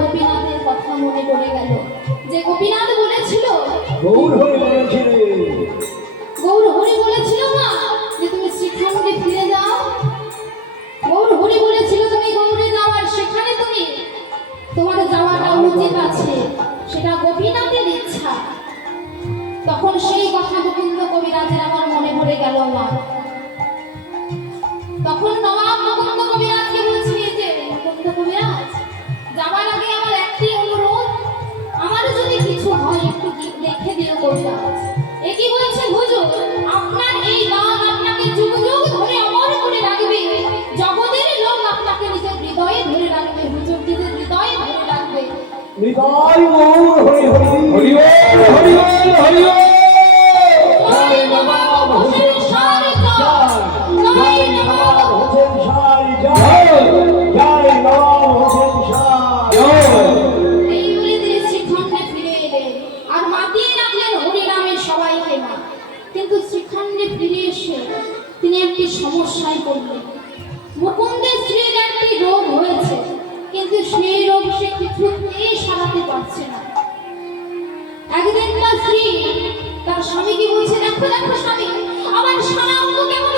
গোপীনাথের কথা মনে পড়ে গেল। যে গোপীনাথ বলেছিল গৌর বলেছিলে তখন নবাব মুকুন্দ কবিরাজকে বলছি যে মুকুন্দ কবিরাজ যাবার আগে আমার একটি অনুরোধ। আমার যদি কিছু হয় একটু দেখে দিও কবিরাজ। এ কি বলছেন হুজুর? আপনার এই গান আপনাকে যুগ যুগ ধরে অমর করে রাখবে। জগতের লোক আপনাকে নিজের হৃদয়ে ধরে রাখবে হুজুর নিজের হৃদয়ে ধরে রাখবে। হৃদয় হরি হরি হরি হরি বল হরি সবাইকে না কিন্তু শ্রীখণ্ডে ফিরে এসে তিনি একটি সমস্যায় পড়লেন। মুকুন্দের স্ত্রীর একটি রোগ হয়েছে, কিন্তু সেই রোগ সে কিছুতেই সারাতে পারছে না। একদিন তার স্ত্রী তার স্বামীকে বলছে, দেখো দেখো স্বামী, আমার সারাঙ্গ কেমন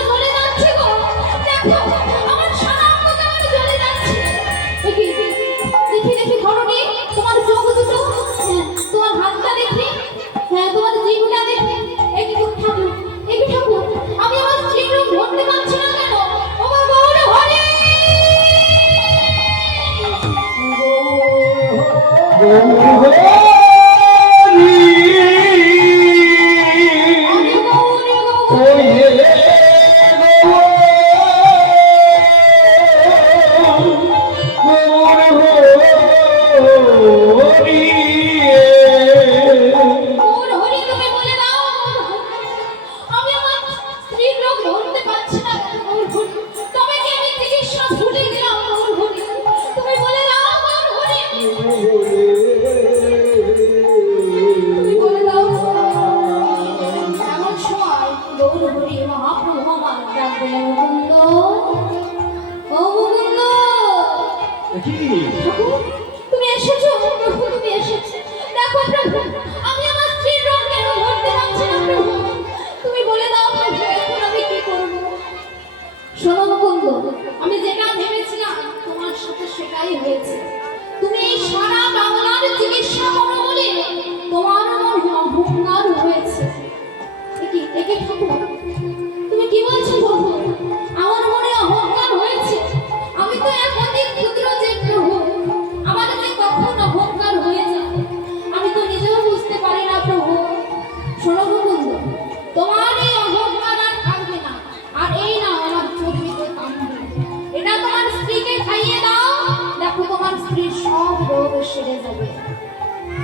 সেরে যাবে।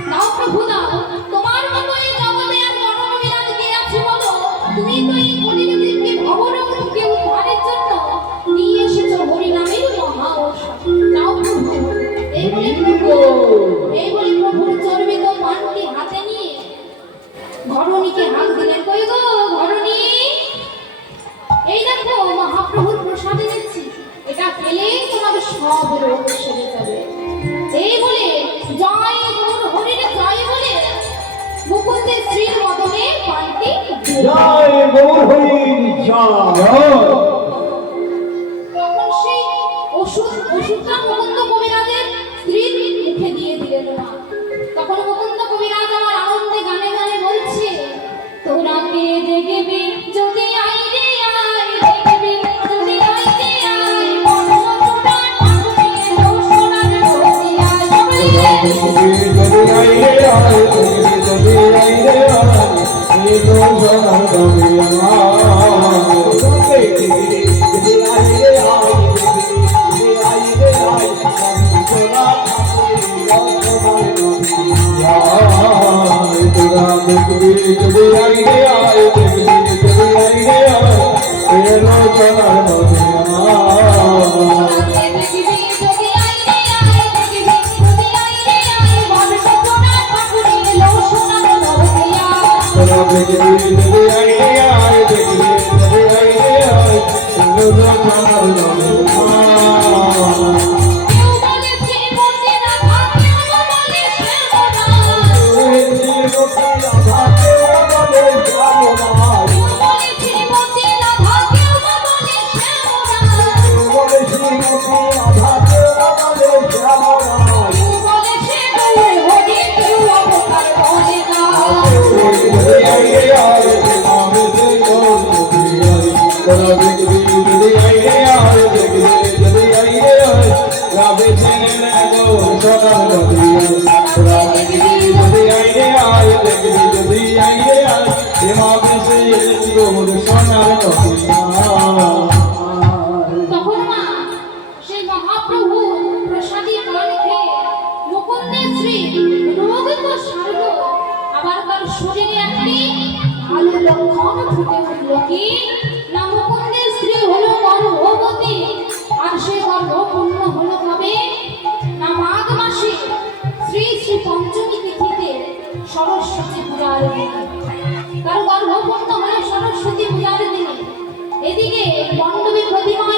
দাও প্রভু দাও তোমার মতো এই জগতে আর বিরাজ কে আছে বলো। তুমি তো এই কলিযুগকে ভবরোগ থেকে উদ্ধারের জন্য নিয়ে এসেছ হরিনামের মহা ঔষধ দাও প্রভু এই বলে প্রভু এই বলে প্রভুর চর্বিত পানটি হাতে নিয়ে ঘরণীকে হাত দিলেন। কই গো ঘরণী? এই দেখো মহাপ্রভুর প্রসাদ এনেছি এটা খেলেই তোমার সব রোগ। শ্রীর মদনে দিল। জয় গৌর হরি জয় তখন সেই ওষুধ ওষুধটা মুকুন্দ কবিরাজের স্ত্রীর মুখে দিয়ে দিলেন না তখন মুকুন্দ কবিরাজ আমার আনন্দে গানে গানে বলছে তোরা কে দেখবি যদি আইরে আয় দেখবি যদি আইরে আয় মন তোরা ঠাকুরের দেখবি যদি I'm রোগ উপসর্গ আবার তার কি না মুকুন্দের স্ত্রী হলো গর্ভবতী আর সে গর্ভ পূর্ণ হলো না মাঘ মাসে শ্রী শ্রী পঞ্চমী তিথিতে সরস্বতী পূজার তার গর্ভ পূর্ণ সরস্বতী পূজার দিনে এদিকে মণ্ডপী প্রতিমা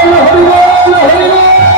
হরিবল হরিবল